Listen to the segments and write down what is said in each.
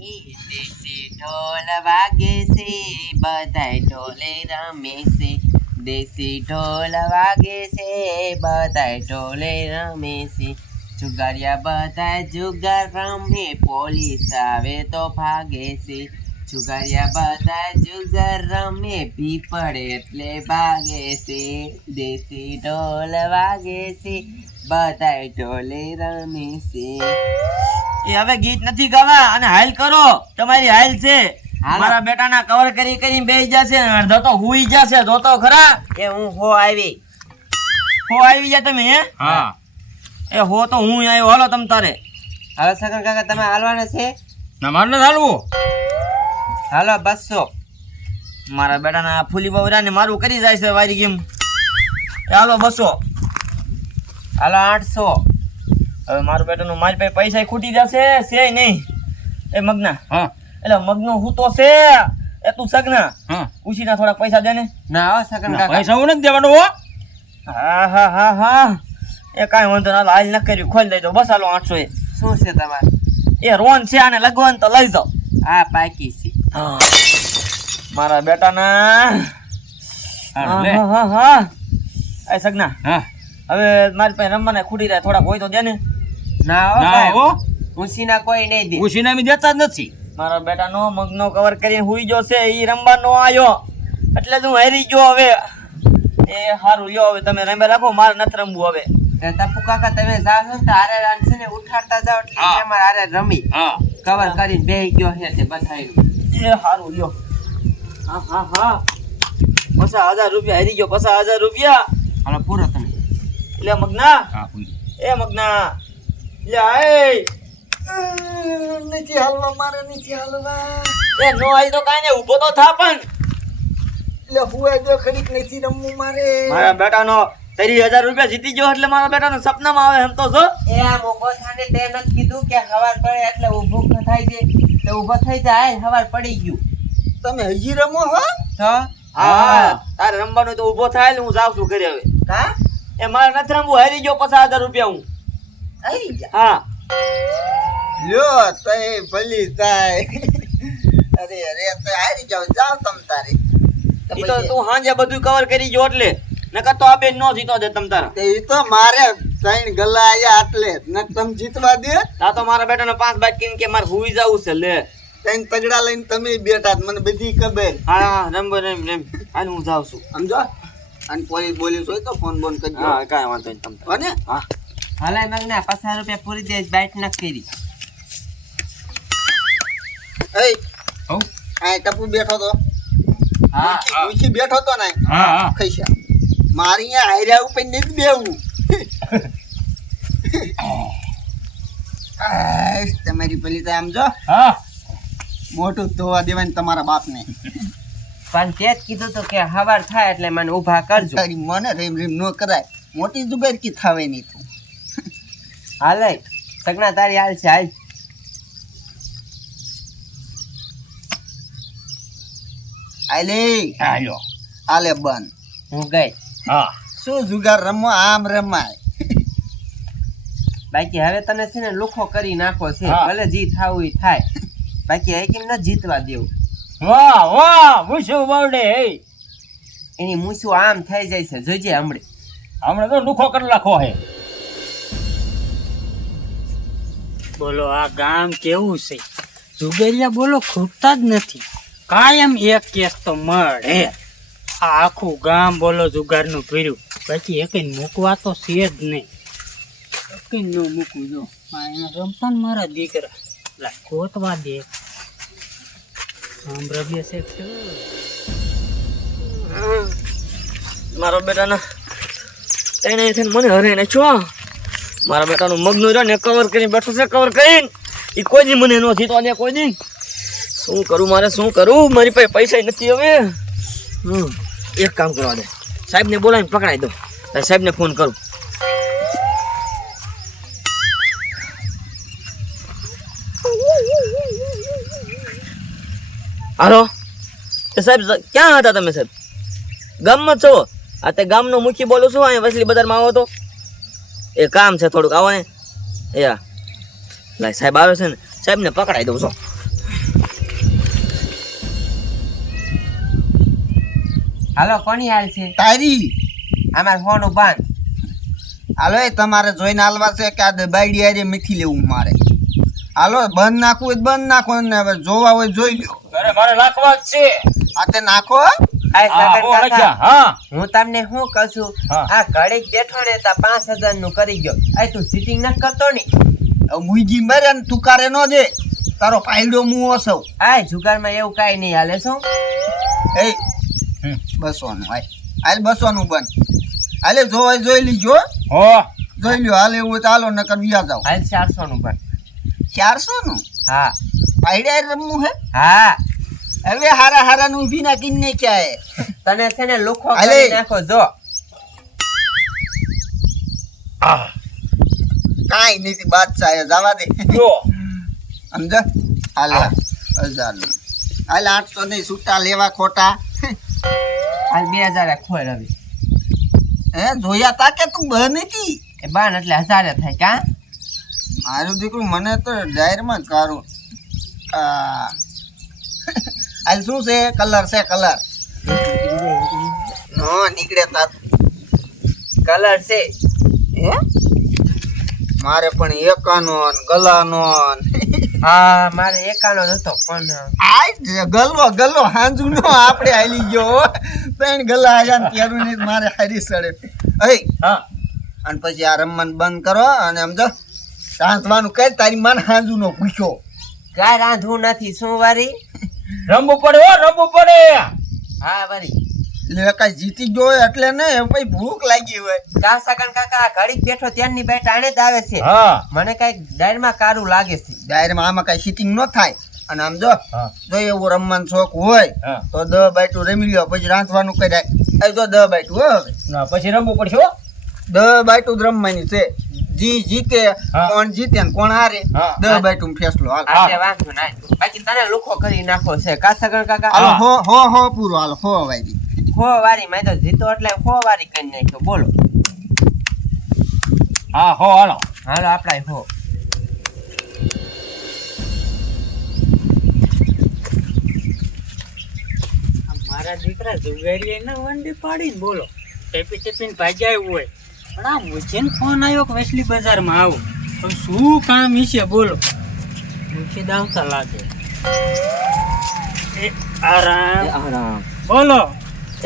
દેશી ઢોલ વાગે છે બધાય ઢોલે રમે છે દેશી ઢોલ વાગે છે બધાય ઢોલે રમે છે જુગારિયા બધાય જુગાર રમે પોલીસ આવે તો ભાગે છે જુગારિયા બધાય જુગાર રમે પીપળ એટલે ભાગે છે દેશી ઢોલ વાગે છે બધાય ઢોલે રમે છે. એ હવે ગીત નથી ગાવા અને હાલ કરો, તમારી હાલ છે. મારા બેટાના કવર કરી કરીને બેસી જશે, અડધો તો હુઈ જશે. જોતો ખરા એ હું હો આવી ગયા તમે? હે હા એ હો તો હું આવ્યો. હાલો તમ તારે. હવે સગન કાકા તમે હાલવાના છે? ના મારે નથી હાલવું. હાલો 200. મારા બેટાના ફૂલી બવરા ને મારું કરી જાય છે વારી ગેમ. હાલો 200. હાલો 800. હવે મારું બેટાનું મારી પાસે પૈસા ખૂટી જશે છે નહીં. એ મગના હા એટલે મગનો હું તો છે એ તું સગના હા ઉછીના થોડાક પૈસા દે ને. ના હો સગન કાકા પૈસા હું નથી દેવાનો હો. હા એ કાંઈ વાંધો ના, હાલ ન કર્યું ખોલી દઈ દો બસ. હાલો 800. શું છે તમારે? એ રોન છે આને લગવાન તો લઈ જાઓ. આ પાકી છે. મારા બેટાના હારું લે. હા એ સગના હા હવે મારી પાસે રમવાને ખૂટી રહ્યા થોડાક હોય તો દે ને. ના હો ના ભાઈ હો, ઉસીના કોઈ નહીં દે. ઉછીના અમે દેતા જ નથી. મારા બેટાનો મગનો કવર કરીને હુઈ ગયો છે. ઈ રમવાનો આવ્યો એટલે જ હું હારી ગયો. હવે એ સારું લ્યો, હવે તમે રમે રાખો, મારે નથી રમવું હવે. તે ટપુ કાકા તમે જાઓ છો ને તો હારે છે ને ઉઠાડતા જાઓ એટલે હા. તમારે હારે રમી હા કવર કરીને બેહી ગયો છે તે બધાયનું. એ સારું લ્યો. હા 50,000 રૂપિયા હારી ગયો. 50,000 રૂપિયા. હાલો પૂરો તમે. એટલે મગના હા પૂરી. એ મગના લે નથી હાલવા, મારે નથી હાલવા. એ નો આવી તો કાંઈ નહીં, ઊભો તો થા. પણ એટલે હુંય જો ખરીક નથી રમવું મારે. મારા બેટાનો 30,000 રૂપિયા જીતી ગયો એટલે મારા બેટાનો સપનામાં આવે એમ તો છો. એ આ મોકો થાને તે નથી કીધું કે હવાર પડે એટલે ઊભું થાય છે તો ઊભો થઈ જાય હવાર પડી ગયું તમે હજી રમો હો? તો હા તારે રમવાનું તો ઊભો થાય એટલે હું જાઉં છું ઘરે હવે. હા એ મારે નથી રમવું, હારી ગયો 50,000 રૂપિયા હું. આવી ગયા. હા લ્યો તો એ ભલી થાય. અરે તો હારી જાવ, જાવ તમ તારે. ઈ તો તું હાંજે બધું કવર કરી ગયો એટલે નકર તો આ બેન નો જીતો દે તમ તારા. એ તો મારે 3 ગલા આયા એટલે ન તમે જીતવા દે. તા તો મારા બેટાને 5 બાકી કે મારે હુઈ જાવું છે. લે 3 તગડા લઈને તમે બેઠા જ, મને બધી ખબર. હા રમ હાલ હું જાઉં છું. સમજો? અને પોલીસ હોય તો ફોન બોન કરજો. હા કાંઈ વાંધો નહીં તમ તારે. હો ને? હા હલાય મગના 50 રૂપિયા પૂરી દે બાઈટ ન કરી. એ હો આ ટપુ બેઠો તો હા ઉઠી બેઠો તો ને હા હા ખૈસા મારી અહીંયા હાર્યા ઉપર નથી બેવું. તમારી પેલી તો આમ જો હા મોટું ધોવા દેવાય તમારા બાપને. પણ તે જ કીધું તો કે હવાર થાય એટલે મને ઊભા કરજો. તારી મને રેમ રેમ ન કરાય, મોટી જુગાર કી થાવે નહીં તું. હાલે સગના તારી હાલ છે હાલ. આલે હાલો. આલે બન હું ગઈ. હા શું જુગાર રમો આમ રમાય. બાકી હવે તને છે ને લુખો કરી નાખો છે. હા. ભલે જી થાવું ઈ થાય બાકી એ કેમ ન જીતવા દેવું. વાહ મૂછું બવડે. એની મૂછું આમ થઈ જાય છે જોજે હમણે. હમણાં તો લુખો કરી નાખો હે. બોલો આ ગામ કેવું છે? જુગારિયા બોલો ખૂટતા જ નથી, કાયમ એક કેસ તો મળે. આ આખું ગામ બોલો જુગારનું પીર્યું, પછી એક મૂકવા તો છે જ નહીં. કઈ ન મૂકવું જો એને રમતા ને મારા દીકરા લા ગોતવા દે. આમ રમ્ય છે મારા બેટાના તેને મને હરે ને છો. મારા બેટાનું મગનું રહ્યો ને કવર કરીને બેઠો છે. કવર કરીને એ કોઈ દી મને નો જીતો દે કોઈ દી. શું કરું મારે શું કરું? મારી પાસે પૈસા નથી હવે. એક કામ કરવા દે, સાહેબને બોલાવીને પકડાઈ દો. સાહેબને ફોન કરું. હાલો એ સાહેબ ક્યાં હતા તમે? સાહેબ ગામમાં જ છો? આ તે ગામનો મુખી બોલું છું. અહીંયા વસલી બજારમાં આવો તો એ કામ છે થોડુંક, આવો ને. એ લાય સાહેબ આવે છે ને, સાહેબને પકડાઈ દઉં છો. હાલો કોની હાલ છે તારી અમાર ફોન બંધ. હાલો એ તમારે જોઈને હાલવા છે કે આ બાયડી હારે મીઠી લેવું મારે. હાલો બંધ નાખવું હોય તો બંધ નાખો ને હવે જોવા હોય જોઈ લ્યો. અરે મારે લાખવા જ છે. આ તે નાખો. આ હા સગન હો કાકા, લખ્યા હા હું તમને શું કહું છું હા. આ ઘડીક બેઠો ને તા 5000 નું કરી ગયો. આ તું સીટિંગ ન કરતો ને. મુઈજી મરે ને તું કારે ન દે તારો ફાયદો મુઓ સૌ. આ જુગારમાં એવું કાઈ નહીં હાલે શું એ હમ. 200 નું હાલ 200 નું બંધ. હાલે જોવા જોઈ લીજો હો જોઈ લ્યો. હાલે એવું હોય તો હાલો નકર વ્યા જાવ. હાલ 400 નું પણ 400 નું હા પાયડા રમવું હે. હા હવે હારા હારા નું ઊભી નાખીને ક્યાં હે. તને છે ને લુખો હાલે. કરી નાખો જો કાંઈ નથી બાદશાહ હે, જવા દે જો સમજા. હાલે 1000 નું હાલે 800 નહીં છૂટા લેવા ખોટા. હાલ 2000 ખોય રવિ હે જોયા તા કે તું બન હતી. એ બાન એટલે 1000 થાય કા મારું દીકરું મને તો ડાયરમાં કારું. હાલ શું છે કલર છે કલર નો નીકળે તાર. કલર છે હે મારે પણ એકાનો ને ગલાનો ને. હા મારે એકાનો જ હતો પણ આ ગલો ગલો હાંજુ નો આપણે હાલી ગયો પેણ ગલા આયા ને ત્યારું ને મારે હારી સડે. એ હા અને પછી આ રમવાનું બંધ કરો અને સમજો રાંધવાનું કર. તારી માન હાંજુ નો પૂછ્યો કાંઈ રાંધવું નથી શું વારી રમવું પડે હો રમવું પડે. હા વારી એટલે કઈ જીતી ગયો હોય એટલે ને પછી ભૂખ લાગી હોય. કા સગન કાકા ઘડીક બેઠો ત્યાંની બેઠ આણે જ આવે છે હા મને કઈક દાયરમાં કારું લાગે છે ડાયરમાં આમાં કઈ સીટિંગ ન થાય. અને આમ જો હા જો એવું રમવાનું શોખ હોય હા તો 10 બાયટું રમી લ્યો પછી રાંધવાનું કરાય. એ જો 10 બાયટું હો ના પછી રમવું પડશે હો. 10 બાયટું જ રમવાની છે. જી જીતે હા. કોણ જીતે ને કોણ હારે હા. 10 બાયટું ફેસલો હાલ. આજે વાંધો ના બાકી તને લુખો કરી નાખો છે કા સગન કાકા હાલો હા. હો પૂરો હાલો હો વાયરી. ખો વારી મેં તો જીતો એટલે ખો વારી કરી નાખ્યો બોલો હા હો હાલો હાલો આપડા હો મારા દીકરા જુગારીએ ને વંડી પાડીને બોલો ટેપી ટેપીને ભાગ્યા હોય પણ આ મુજેને ફોન આવ્યો કે વેસલી બજારમાં આવું તો શું કામ હશે બોલો મુશીદ આવતા લાગે એ આરામ બોલો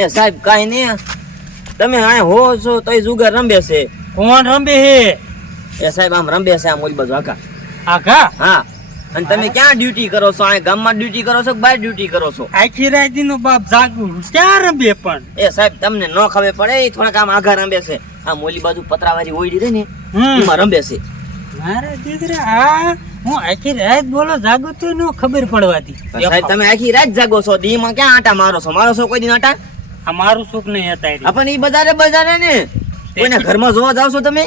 એ સાહેબ કાઈ નહીં તમે હા હો છો તોય જુગાર રંબે છે. કોણ રમે હે એ સાહેબ આમ રંબે છે આમ ઓલી બાજુ આખા. આઘા હા અને તમે ક્યાં ડ્યુટી કરો છો? આ ગામમાં ડ્યુટી કરો છો કે બહાર ડ્યુટી કરો છો? આખી રાતી નો બાપ જાગું ક્યાં રમે પણ એ સાહેબ તમને ન ખબર પડે એ થોડાક આમ આઘા રંબે છે. આમ ઓલી બાજુ પતરાવાળી ઓયડી રહે ને એમાં રંબે છે. મારા દીકરા આ હું આખી રાત બોલો જાગું તો ન ખબર પડવાતી પણ સાહેબ તમે આખી રાત જાગો છો દીમાં ક્યાં આટા મારો છો? મારો છો કોઈ દી આટા? આ મારું સુખ નહીં હતા રે. પણ ઈ બજારે બજારે ને કોઈના ઘરમાં જોવા જાવ છો તમે?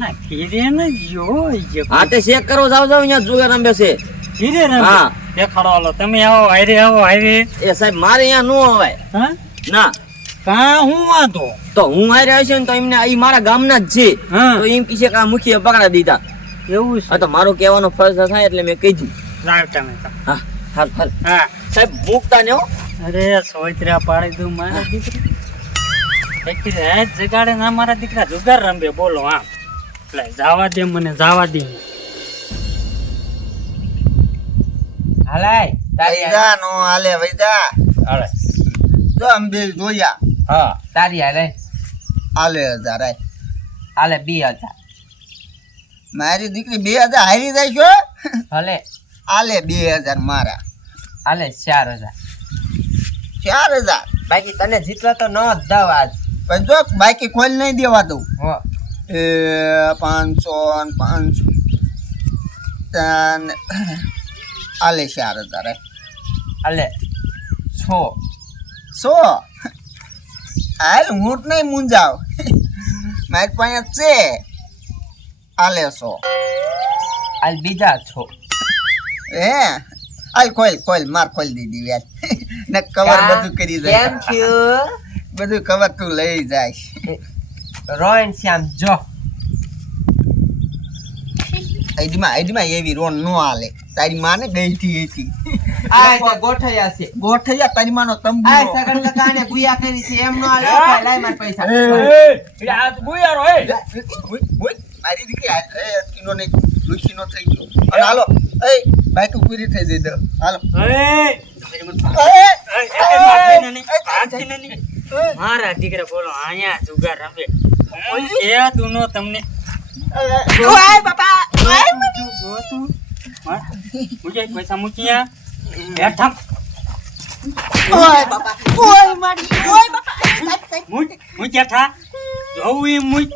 ના ખીરે ને જોઈ જે હા તે ચેક કરો જાવ અહીંયા જુગાર રંબે છે. ખીરે રમે હા. દેખાડો હાલો તમે આવો હારે એ સાહેબ મારે અહીંયા નો અવાય હા ના. કા હું વાંધો તો હું હારે હશે ને તો એમને ઈ મારા ગામના જ છે. હા તો એમ કીધે કે આ મુખીએ પકડા દીધા. એવું હા છે તો મારો કહેવાનો ફરજ થાય એટલે મેં કીધું. લાવ તમે તો. હા હાલ હાલ હા સાહેબ મૂકતા ને હો. અરે સોયત્રા પાડી દઉં મારા દીકરી આખી રાત જગાડે ના મારા દીકરા જુગાર રમે બોલો આમ એટલે જાવા દે મને જાવા દે હાલાય તારી વૈદા નો હાલે વૈદા. હાલે જો આમ બે જોયા હા તારી હાલે હાલે 1000 આય. હાલે 2000 મારી દીકરી 2000 હારી જાય છો. ભલે હાલે 2000 મારા હાલે 4000 4000. બાકી તને જીતવા તો ન જ દઉં આજ પણ જો બાકી ખોલ નહીં દેવા દઉં. હો એ 500 ને 500 તને હાલે 4000 આય. હાલે 6 હાલ હું જ નહીં મૂંઝાવ મારી પાસે છે. હાલે 100 હાલ બીજા 6 હે હાલ ખોલ માર ખોલ દીધી યાર ને કવર બધું કરી દે. કેમ થયું બધું કવર તું લઈ જાય. રોયન શ્યામ જો આઈડીમાં એવી રોન નો હાલે. તારી માને ગઈથી હતી આ તે ગોઠયા છે ગોઠૈયા તારી માનો આ તંબુ સગન કાકા ને ગુયા કરી છે એમ નો આલે ભાઈ લાય માર પૈસા એ આ તો બુયારો એ મારી દીકરી એ કિનો ને લુસીનો થઈ ગયો અને હાલો એ બાઈક પૂરી થઈ જઈ દો હાલો મારા દીકરા બોલો અહીંયા જુગાર રમે એ તું તમને ઓય બાપા પૈસા મૂક્યા બેઠા ઓય બાપા ઓય મારી ઓય બાપા મૂક્યા થા જોવું એમ મૂક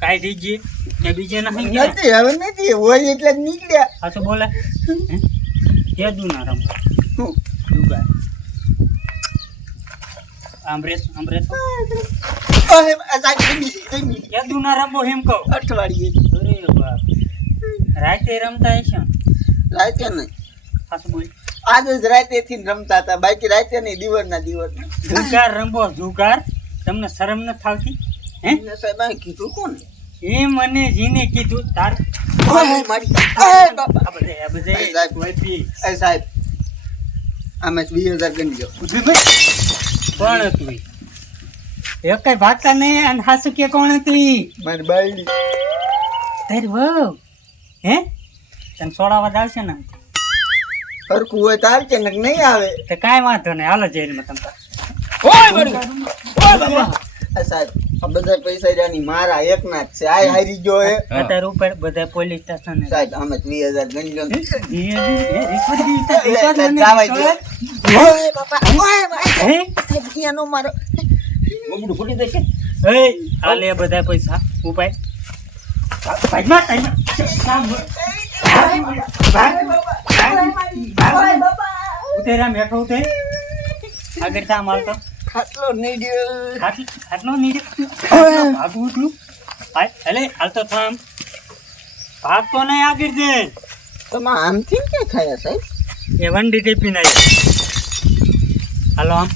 કાઈ દીજે ને બીજે નહીં નથી હવે નથી હોય એટલે જ નીકળ્યા પાછો બોલે કેદું ના રમો શું? જુગાર આમરેસ ઓય સાહેબ જમી કેદું ના રમો એમ કહો અઠવાડિયે અરે બાપ રાતે રમતા હશે ને? રાતે નહીં પાછું બોલ આજે જ રાતે થી રમતા હતા બાકી રાતે નહીં દિવસના દિવસ જુગાર રમો જુગાર તમને શરમ ન થાવતી હે સાહેબ આ કીધું કોને એ મને જીને કીધું તાર ઓય મારી ઓય બાપા આ બધે એ સાહેબ. વૈપી એ સાહેબ આમાં 20,000 ગણી લો કોણ હતું ઈ? એ કઈ ભાગતા નહીં અને હાસુ કે કોણ હતું ઈ? મારી બાયડી તારી વહુ હે તને સોડાવા આવશે ને હરખું હોય તો આવશે ને નહીં આવે તો કાંઈ વાંધો નહીં હાલો જેલમાં તમે ઓય મારી ઓય બાપા આ સાહેબ આ બધા પૈસા રહ્યાની મારા એકના જ છે આ હારી ગયો હે અત્યારે ઉપર બધા પોલીસ સ્ટેશન સાહેબ આમાં 20,000 ગણી લો ઓય બાપા ઓય મારી સાહેબ ક્યાંનો મારો બબડું ફૂટી જશે હાલે બધા પૈસા ઉપાય ભાગમાં ઉતેરા મેઠો ઉતેર આગળ તા મારતો ખાટલો નહીં દ્યો આટલો નીકળ ભાગવું છું એટલે હાલતો થામ ભાગતો નહીં આગળ જઈ તમે આમથી ક્યાં ખાયા સાહેબ એ વન ડી ટીપી નાખી હાલો આમ